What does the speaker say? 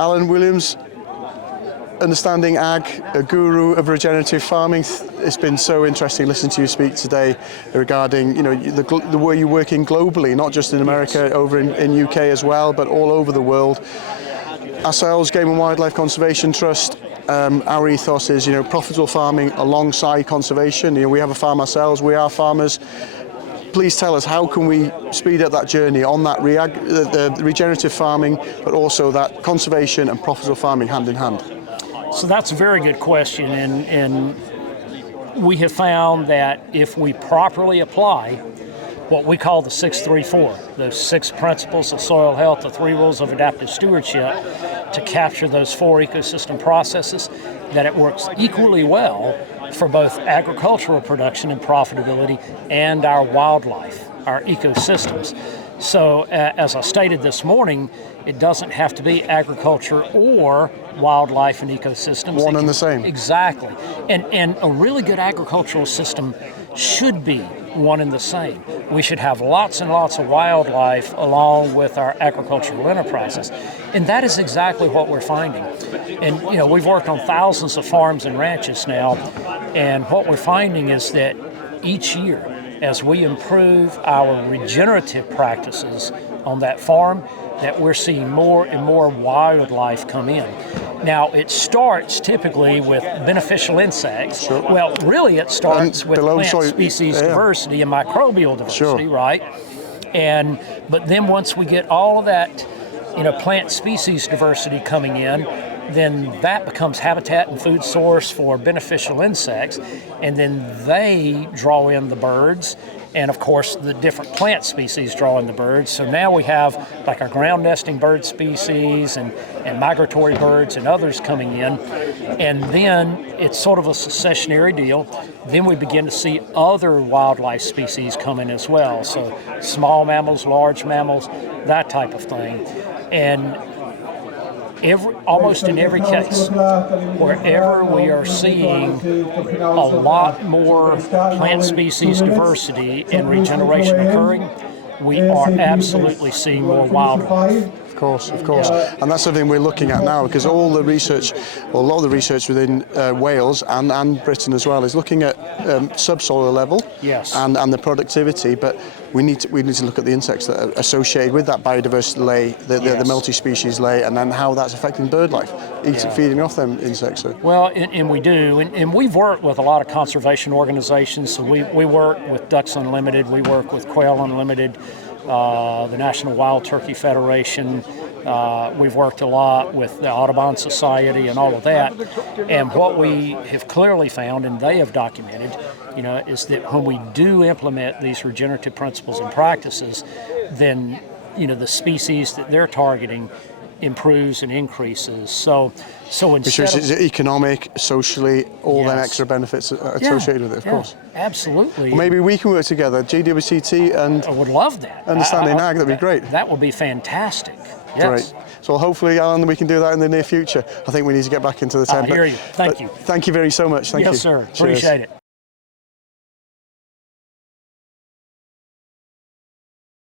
Alan Williams, Understanding Ag, a guru of regenerative farming. It's been so interesting listening to you speak today regarding, the way you're working globally, not just in America, over in UK as well, but all over the world. Ourselves, Game and Wildlife Conservation Trust, our ethos is, profitable farming alongside conservation. We have a farm ourselves, we are farmers. Please tell us, how can we speed up that journey on that the regenerative farming, but also that conservation and profitable farming hand in hand? So that's a very good question, and we have found that if we properly apply what we call the 634, the 6 principles of soil health, the 3 rules of adaptive stewardship, to capture those 4 ecosystem processes, that it works equally well for both agricultural production and profitability and our wildlife, our ecosystems. So as I stated this morning, it doesn't have to be agriculture or wildlife and ecosystems. One and the same. Exactly. And a really good agricultural system should be one and the same. We should have lots and lots of wildlife along with our agricultural enterprises. And that is exactly what we're finding. And we've worked on thousands of farms and ranches now, and what we're finding is that each year, as we improve our regenerative practices on that farm, that we're seeing more and more wildlife come in. Now, it starts typically with beneficial insects. Sure. Well, really it starts with plant species diversity and microbial diversity, sure. right? But then once we get all of that, plant species diversity coming in, then that becomes habitat and food source for beneficial insects, and then they draw in the birds, and of course the different plant species draw in the birds. So now we have like our ground nesting bird species and migratory birds and others coming in, and then it's sort of a successionary deal. Then we begin to see other wildlife species come in as well, so small mammals, large mammals, that type of thing. And almost in every case, wherever we are seeing a lot more plant species diversity and regeneration occurring, we are absolutely seeing more wildlife. Of course. Yeah. And that's something we're looking at now, because all the research, or a lot of the research within Wales and Britain as well, is looking at subsoil level. Yes. and the productivity, but we need to look at the insects that are associated with that biodiversity lay, the multi-species lay, and then how that's affecting bird life, feeding off them insects. Well, and we do, and we've worked with a lot of conservation organizations. So we work with Ducks Unlimited, we work with Quail Unlimited, the National Wild Turkey Federation. We've worked a lot with the Audubon Society and all of that. And what we have clearly found, and they have documented, is that when we do implement these regenerative principles and practices, then, the species that they're targeting improves and increases. So instead is economic, socially, all them extra benefits associated with it, of course. Absolutely. Well, maybe we can work together, GWCT and I would love that. Understanding Ag, that'd be great. That would be fantastic. Yes. Great. So hopefully, Alan, we can do that in the near future. I think we need to get back into the tent. I hear you. Thank you. Thank you very so much. Thank you. Yes, sir. Appreciate it.